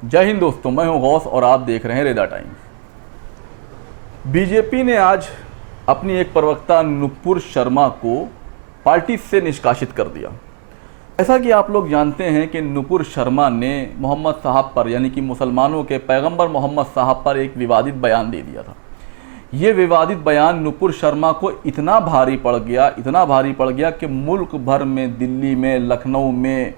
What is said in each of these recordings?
जय हिंद दोस्तों, मैं हूं गौस और आप देख रहे हैं रेदा टाइम्स। बीजेपी ने आज अपनी एक प्रवक्ता नुपुर शर्मा को पार्टी से निष्कासित कर दिया। ऐसा कि आप लोग जानते हैं कि नुपुर शर्मा ने मोहम्मद साहब पर यानी कि मुसलमानों के पैगंबर मोहम्मद साहब पर एक विवादित बयान दे दिया था। ये विवादित बयान नुपुर शर्मा को इतना भारी पड़ गया कि मुल्क भर में, दिल्ली में, लखनऊ में,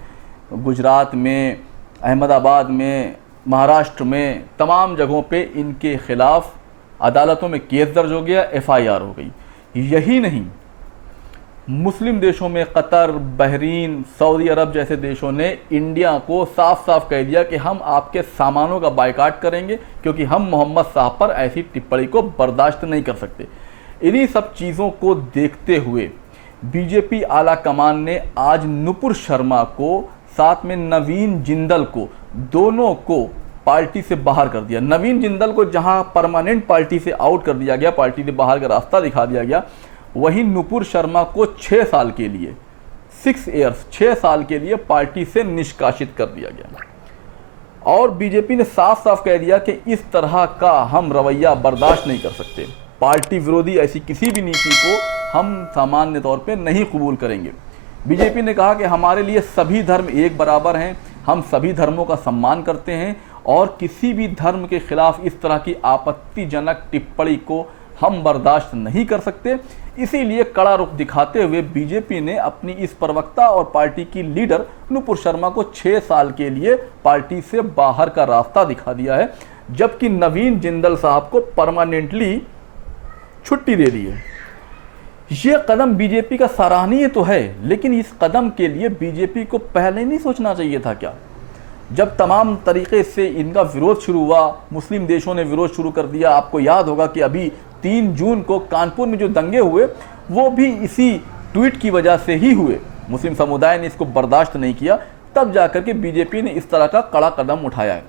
गुजरात में, अहमदाबाद में, महाराष्ट्र में, तमाम जगहों पे इनके खिलाफ अदालतों में केस दर्ज हो गया, FIR हो गई। यही नहीं, मुस्लिम देशों में कतर, बहरीन, सऊदी अरब जैसे देशों ने इंडिया को साफ साफ कह दिया कि हम आपके सामानों का बायकाट करेंगे क्योंकि हम मोहम्मद साहब पर ऐसी टिप्पणी को बर्दाश्त नहीं कर सकते। इन्हीं सब चीज़ों को देखते हुए बीजेपी आला कमान ने आज नुपुर शर्मा को साथ में नवीन जिंदल को, दोनों को पार्टी से बाहर कर दिया। नवीन जिंदल को जहां परमानेंट पार्टी से आउट कर दिया गया, पार्टी से बाहर का रास्ता दिखा दिया गया, वहीं नुपुर शर्मा को 6 साल के लिए 6 साल के लिए पार्टी से निष्कासित कर दिया गया। और बीजेपी ने साफ साफ कह दिया कि इस तरह का हम रवैया बर्दाश्त नहीं कर सकते। पार्टी विरोधी ऐसी किसी भी नीति को हम सामान्य तौर पे नहीं कबूल करेंगे। बीजेपी ने कहा कि हमारे लिए सभी धर्म एक बराबर हैं, हम सभी धर्मों का सम्मान करते हैं और किसी भी धर्म के खिलाफ इस तरह की आपत्तिजनक टिप्पणी को हम बर्दाश्त नहीं कर सकते। इसीलिए कड़ा रुख दिखाते हुए बीजेपी ने अपनी इस प्रवक्ता और पार्टी की लीडर नुपुर शर्मा को 6 साल के लिए पार्टी से बाहर का रास्ता दिखा दिया है, जबकि नवीन जिंदल साहब को परमानेंटली छुट्टी दे दी है। ये कदम बीजेपी का सराहनीय तो है, लेकिन इस कदम के लिए बीजेपी को पहले नहीं सोचना चाहिए था क्या? जब तमाम तरीके से इनका विरोध शुरू हुआ, मुस्लिम देशों ने विरोध शुरू कर दिया। आपको याद होगा कि अभी 3 जून को कानपुर में जो दंगे हुए वो भी इसी ट्वीट की वजह से ही हुए। मुस्लिम समुदाय ने इसको बर्दाश्त नहीं किया, तब जाकर के बीजेपी ने इस तरह का कड़ा कदम उठाया है।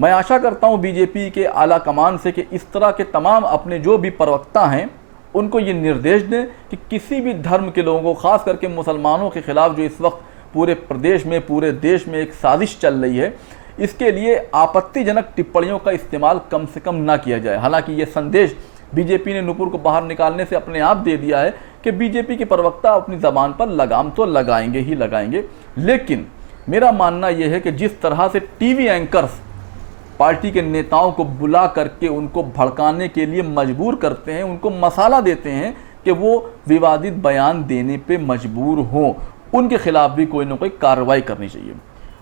मैं आशा करता हूँ बीजेपी के आला कमान से कि इस तरह के तमाम अपने जो भी प्रवक्ता हैं उनको ये निर्देश दें कि किसी भी धर्म के लोगों को, खास करके मुसलमानों के खिलाफ जो इस वक्त पूरे प्रदेश में, पूरे देश में एक साजिश चल रही है, इसके लिए आपत्तिजनक टिप्पणियों का इस्तेमाल कम से कम ना किया जाए। हालांकि ये संदेश बीजेपी ने नुपुर को बाहर निकालने से अपने आप दे दिया है कि बीजेपी के प्रवक्ता अपनी ज़बान पर लगाम तो लगाएंगे ही लगाएंगे। लेकिन मेरा मानना यह है कि जिस तरह से टीवी एंकर्स पार्टी के नेताओं को बुला करके उनको भड़काने के लिए मजबूर करते हैं, उनको मसाला देते हैं कि वो विवादित बयान देने पे मजबूर हों, उनके खिलाफ भी कोई ना कोई कार्रवाई करनी चाहिए।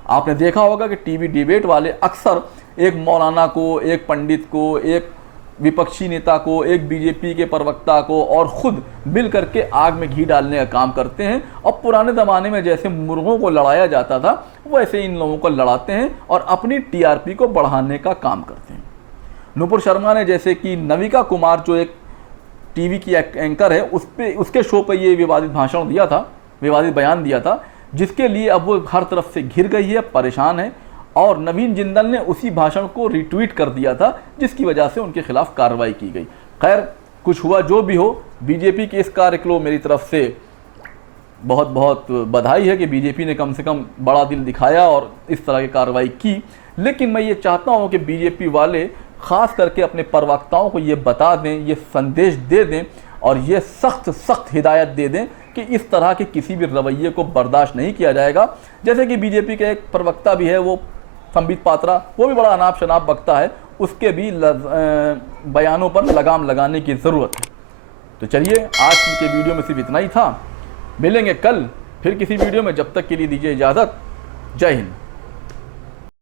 आपने देखा होगा कि टीवी डिबेट वाले अक्सर एक मौलाना को, एक पंडित को, एक विपक्षी नेता को, एक बीजेपी के प्रवक्ता को और खुद मिल करके आग में घी डालने का काम करते हैं। और पुराने ज़माने में जैसे मुर्गों को लड़ाया जाता था, वैसे इन लोगों को लड़ाते हैं और अपनी TRP को बढ़ाने का काम करते हैं। नुपुर शर्मा ने, जैसे कि नविका कुमार जो एक टीवी की एंकर है, उसके शो पर ये विवादित भाषण दिया था, विवादित बयान दिया था, जिसके लिए अब वो हर तरफ से घिर गई है, परेशान है। और नवीन जिंदल ने उसी भाषण को रिट्वीट कर दिया था, जिसकी वजह से उनके खिलाफ कार्रवाई की गई। खैर, कुछ हुआ जो भी हो, बीजेपी के इस कार्य को मेरी तरफ से बहुत बहुत बधाई है कि बीजेपी ने कम से कम बड़ा दिल दिखाया और इस तरह की कार्रवाई की। लेकिन मैं ये चाहता हूँ कि बीजेपी वाले खास करके अपने प्रवक्ताओं को ये बता दें, ये संदेश दे दें और ये सख्त हिदायत दे दें कि इस तरह के किसी भी रवैये को बर्दाश्त नहीं किया जाएगा। जैसे कि बीजेपी के एक प्रवक्ता भी है, वो संबित पात्रा, वो भी बड़ा अनाप शनाप बकता है, उसके भी बयानों पर लगाम लगाने की ज़रूरत है। तो चलिए, आज के वीडियो में सिर्फ इतना ही था। मिलेंगे कल फिर किसी वीडियो में, जब तक के लिए दीजिए इजाज़त। जय हिंद।